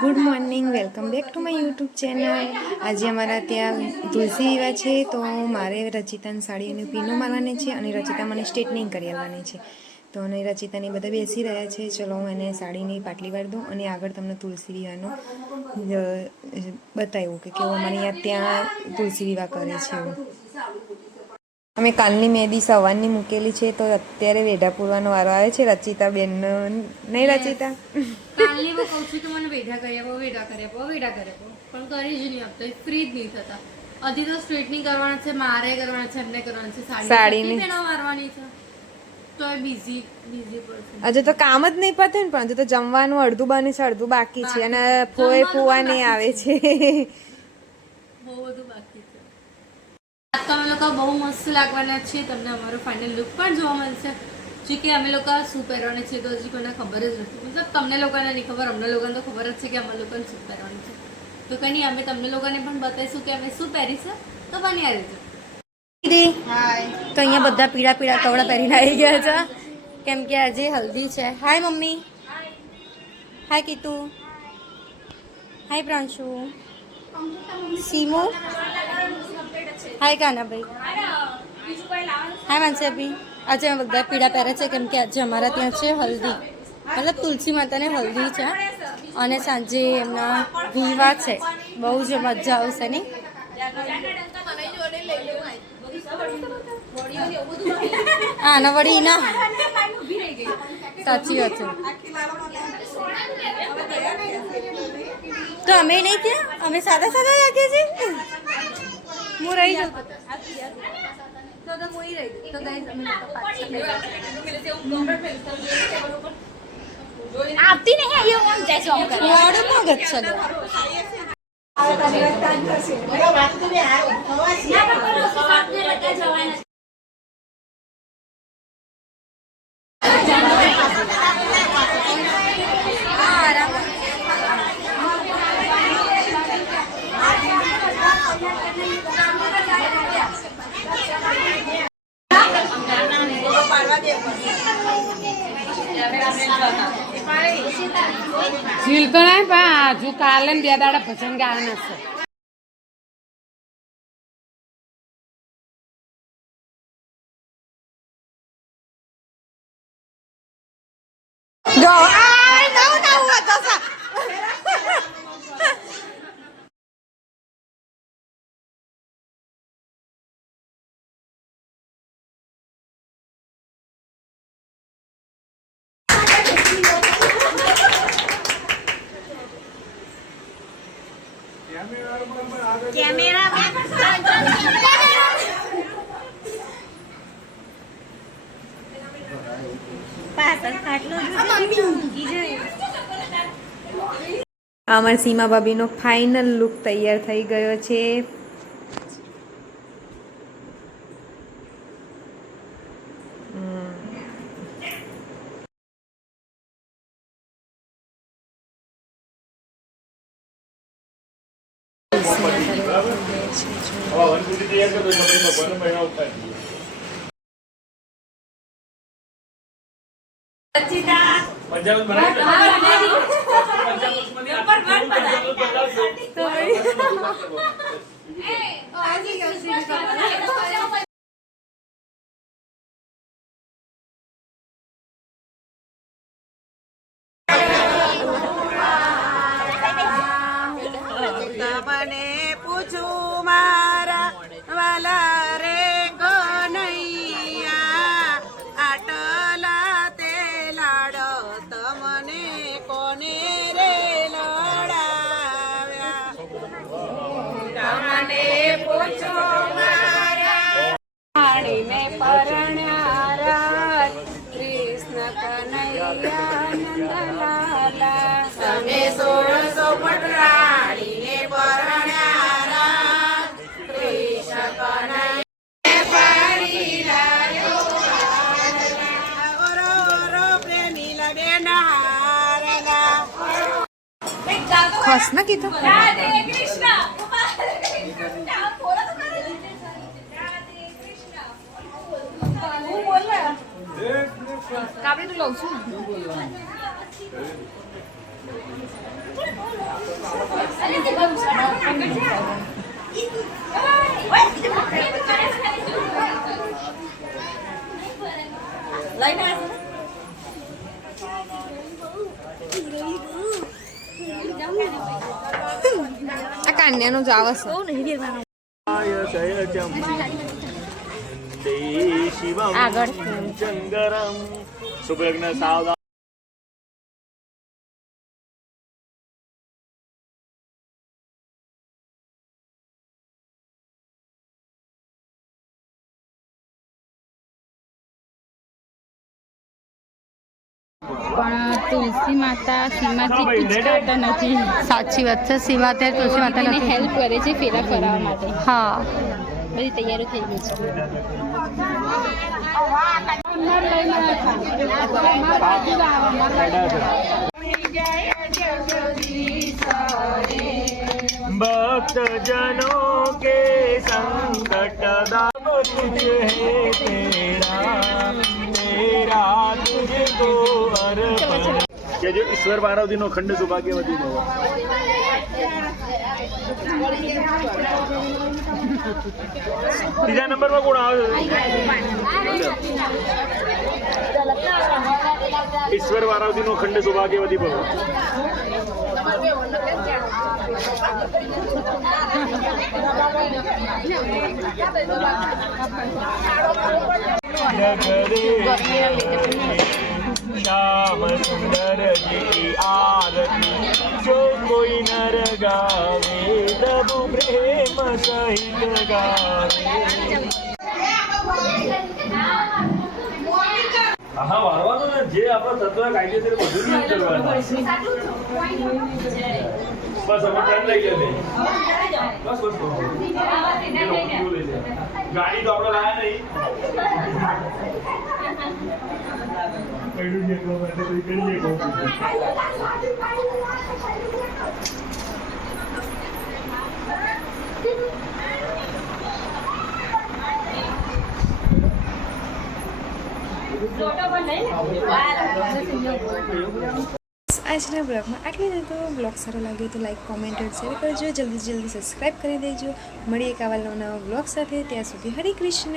Good morning, welcome back to my YouTube channel. આજે અમારા ત્યાં તુલસી વિવાહ છે, તો મારે રચિતાની સાડીની પીનો મારવાની છે અને રચિતા મને સ્ટ્રેટનિંગ કરી આવવાની છે। તો અને રચિતાની બધા બેસી રહ્યા છે। ચલો હું એને સાડીની પાટલી વાળી દઉં અને આગળ તમને તુલસી વિવાહનો બતાવ્યું કે કેવો અમારે ત્યાં તુલસી વિવાહ કરે છે। અમે કાલની મહેંદી સવારની મૂકેલી છે, તો અત્યારે વેઢા પૂરવાનો વારો આવે છે રચિતા બેનનો। નહીં રચિતા? કાલની હું કહું છું તો મને વેઢા કરી આપો પણ કરી જ નહીં આપતો, ફ્રી જ નહીં થતા। હજી તો સ્ટ્રેટનિંગ કરવાના છે, મારે કરવાના છે, એમને કરવાના છે, સાડીની પેના મારવાની છે, તો એ બિઝી પડશે। હજુ તો કામ જ નહીં પતે ને, પણ હજુ તો જમવાનું અડધું બની છે, અડધું બાકી છે અને ફોય ફુવા આવે છે। બહુ બધું બાકી છે। તમે લોકો બહુ મસ્ત લાગવાના છે, તમને અમારો ફાઇનલ લુક પણ જોવા મળશે। જે કે અમે લોકો શું પહેરવાના છે તો હજી કોઈને ખબર જ નથી, મતલબ તમને લોકોને નહીં ખબર, અમને લોકોને તો ખબર જ છે કે અમે લોકોને શું પહેરવાનું છે। તો કંઈ નહીં, અમે તમને લોકોને પણ બતાવીશું કે અમે શું પહેરીશું, તો બની આવી રહેજો। હાય, તો અહીંયા બધા પીળા પીળા કપડાં પહેરીને આવી ગયા છે, કેમ કે આજે હલ્દી છે। હાય મમ્મી, હાય કીતુ, હાય પ્રાંશુ, સીમો, હાય કાનાભાઈ, હાય માનસીભાઈ। આજે અમે બધા પીળા પહેરે છે કેમ કે આજે અમારા ત્યાં છે હલ્દી, મતલબ તુલસી માતાને હલ્દી છે અને સાંજે એમના વિવાહ છે। બહુ જ મજા આવશે નહીં? હા ના વળી ના, સાચી વાત છે। તો અમે નહીં ત્યાં, અમે સાદા સાદા લાગે છે। હું રહી જાઉં આપતી નહીં झील तो नहीं पा जो कालन दिया दाड़ा भजन गाना से જો આ નવ નવ હતો સા कैमरा અમારી સીમા ભાભીનો ફાઇનલ લુક તૈયાર થઈ ગયો છે। મને પૂછું મારા વાલા રે કનૈયા, આટલા તે લાડો તમને કોને રે લડાવ્યા? તમને પૂછો મારા રાણીને પરણ્યા કૃષ્ણ કનૈયા નંદલાલા, તમે 1600 પટરાણીને પરણ્યા કૃષ્ણ કનૈયા પાડી લાયો ઓરો ઓરો પ્રેમી લબે નહારલા ખસ ના કીધું રાધે કૃષ્ણ થોડા તો કરે રાધે કૃષ્ણ હું બોલ કાપડી તો લઉં છું। આ કાન્યાનું જ આવશે. આગળ ચંગરમ શુભલગ્ન સાવધાન. પણ તુલસી માતા સીમાથી પૂછતા નથી. સાચી વાત છે. સીમા ત્યાં તુલસી માતા એને નથી. હેલ્પ કરે છે ફેરા ફરાવવા માટે. હા બધી તૈયારી થઈ ગઈ છે. भक्त जनों के संकट दाम तुझे है तेरा तुझको अर्पण. કે જો ઈશ્વર પાર્વતી નો ખંડ સૌભાગ્યવતી ભવ. ત્રીજા નંબરમાં કોણ આવે છે? ઈશ્વર પાર્વતી નો ખંડ સૌભાગ્યવતી ભવ. श्याम सुंदर जी की आरती जो कोई नर गावे तब प्रेम सहित गावे. હા વાળવાનું ને જે આપણો તત્વ કાયદેસર બધું જ કરવાનું. બસ અમે ટર્ન લઈ લે. બસ બસ ગાડી તો આપણે લાયા નહીં. કઈડું જેટલો માટે તો કરીએ કહું. આજના બ્લોગમાં આટલી જ. તો બ્લોગ સારો લાગ્યો તો લાઈક કોમેન્ટ શેર કરજો. જલ્દી સબસ્ક્રાઈબ કરી દેજો. મળીએ એક આવા નવા બ્લોગ સાથે. ત્યાં સુધી હરે કૃષ્ણ.